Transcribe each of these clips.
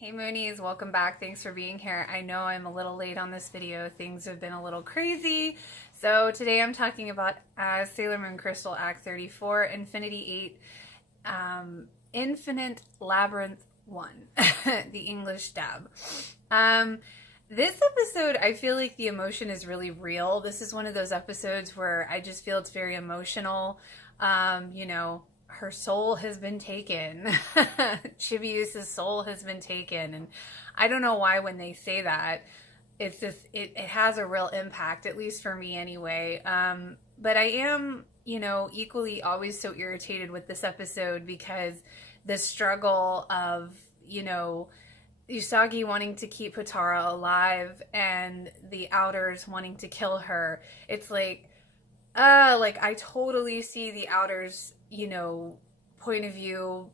Hey Moonies, welcome back. Thanks for being here. I know I'm a little late on this video. Things have been a little crazy. So today I'm talking about Sailor Moon Crystal Act 34, Infinity 8, Infinite Labyrinth 1, the English dub. This episode, I feel like the emotion is really real. This is one of those episodes where I just feel it's very emotional. Her soul has been taken. Chibiusa's soul has been taken. And I don't know why when they say that, it's just, it has a real impact, at least for me anyway. But I am, equally always so irritated with this episode because the struggle of, Usagi wanting to keep Potara alive and the Outers wanting to kill her. It's like I totally see the Outers, point of view,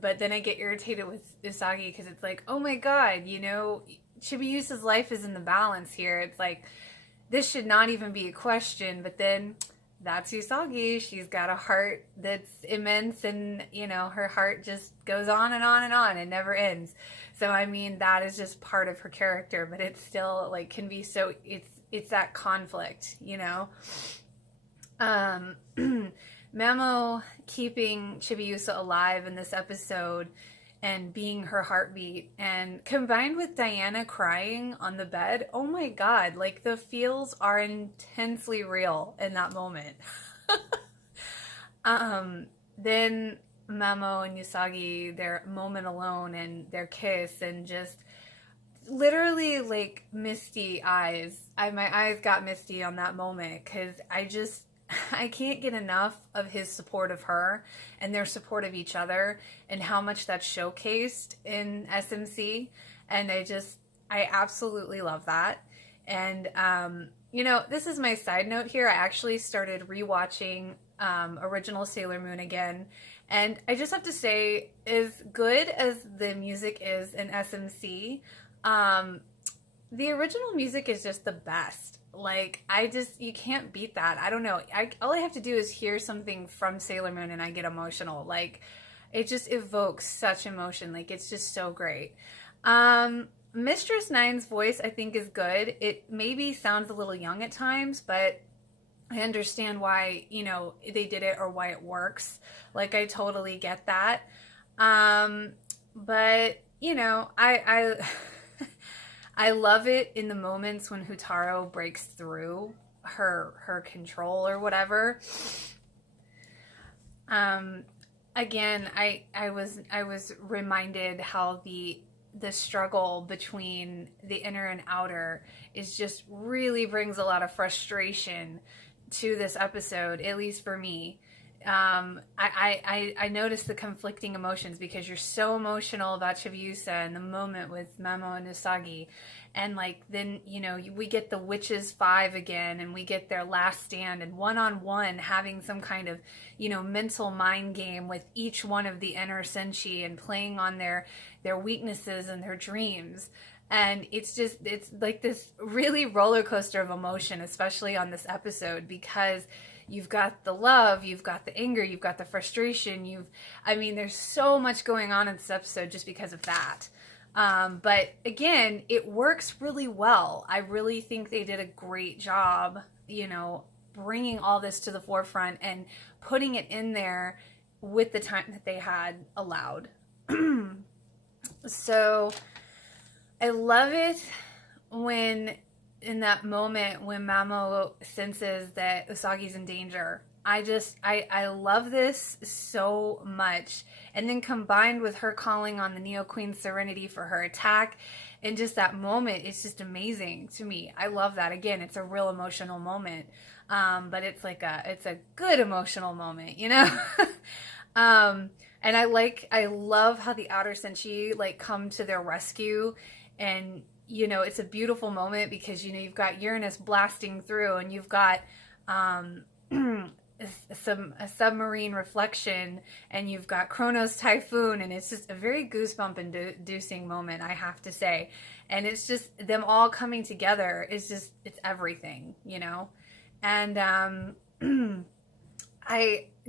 but then I get irritated with Usagi because it's like, oh my god, Chibiusa's life is in the balance here. It's like, this should not even be a question, but then that's Usagi. She's got a heart that's immense, and her heart just goes on and on and on. It never ends. So I mean, that is just part of her character, but it's still like can be so it's that conflict, Mamo keeping Chibiusa alive in this episode and being her heartbeat, and combined with Diana crying on the bed, oh my god, like the feels are intensely real in that moment. Then Mamo and Usagi, their moment alone and their kiss, and just literally like misty eyes. My eyes got misty on that moment because I can't get enough of his support of her and their support of each other and how much that's showcased in SMC. And I absolutely love that. And, this is my side note here. I actually started rewatching original Sailor Moon again. And I just have to say, as good as the music is in SMC, the original music is just the best. Like, you can't beat that. I don't know. All I have to do is hear something from Sailor Moon and I get emotional. Like, it just evokes such emotion. Like, it's just so great. Mistress Nine's voice, I think, is good. It maybe sounds a little young at times, but I understand why, they did it or why it works. Like, I totally get that. But, I I love it in the moments when Houtaro breaks through her control or whatever. Again, I was reminded how the struggle between the inner and outer is just really brings a lot of frustration to this episode, at least for me. I noticed the conflicting emotions because you're so emotional about Chibiusa and the moment with Mamo and Usagi, and then we get the Witches 5 again, and we get their last stand and one-on-one having some kind of mental mind game with each one of the inner senshi and playing on their weaknesses and their dreams. And it's like this really roller coaster of emotion, especially on this episode, because you've got the love, you've got the anger, you've got the frustration, there's so much going on in this episode just because of that. But again, it works really well. I really think they did a great job, bringing all this to the forefront and putting it in there with the time that they had allowed. So I love it when, in that moment when Mamo senses that Usagi's in danger. I love this so much. And then combined with her calling on the Neo Queen Serenity for her attack, and just that moment, it's just amazing to me. I love that. Again, it's a real emotional moment. But it's it's a good emotional moment, and I love how the outer senshi come to their rescue, and it's a beautiful moment because you've got Uranus blasting through, and you've got a submarine reflection, and you've got Chronos typhoon, and it's just a very goosebump inducing moment, I have to say. And it's just them all coming together. It's everything, and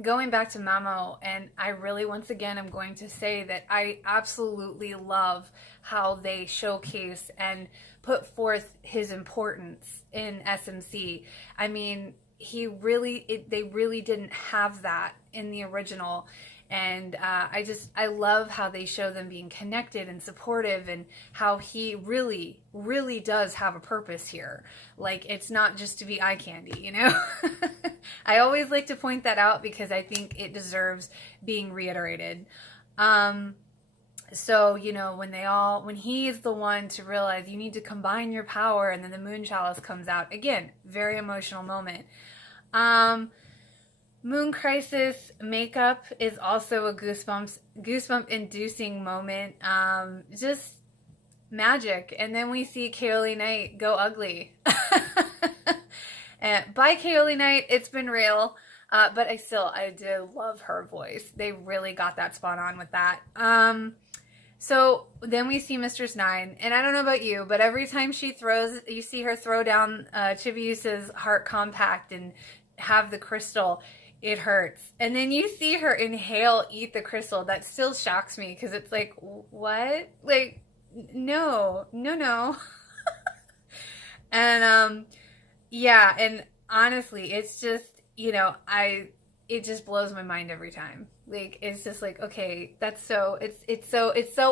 Going back to Mamo, and I really, once again, am going to say that I absolutely love how they showcase and put forth his importance in SMC. I mean, they really didn't have that in the original. And I love how they show them being connected and supportive, and how he really, really does have a purpose here. Like, it's not just to be eye candy, you know? I always like to point that out because I think it deserves being reiterated. So, you know, when he is the one to realize you need to combine your power, and then the Moon Chalice comes out, again, very emotional moment. Moon Crisis makeup is also a goosebump inducing moment. Just magic. And then we see Kaoli Knight go ugly. And by Kaoli Knight, it's been real. But I do love her voice. They really got that spot on with that. So then we see Mistress Nine, and I don't know about you, but every time you see her throw down Chibiusa's heart compact and have the crystal, it hurts. And then you see her eat the crystal. That still shocks me, because it's like, what? Like, no. And yeah, and honestly, it's just, you know, it just blows my mind every time. Like, it's just like, okay, it's so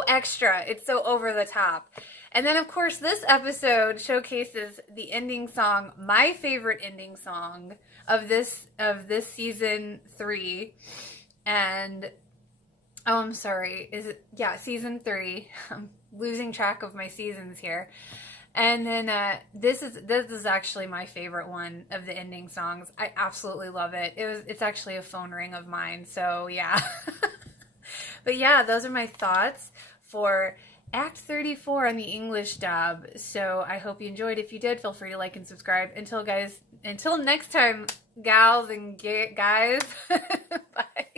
extra. It's so over the top. And then, of course, this episode showcases the ending song, my favorite ending song of this season 3. And oh, I'm sorry. Season 3. I'm losing track of my seasons here. And then this is actually my favorite one of the ending songs. I absolutely love it. It's actually a phone ring of mine. So yeah. But yeah, those are my thoughts for Act 34 on the English dub. So I hope you enjoyed. If you did, feel free to like and subscribe. Until next time, gals and guys. Bye.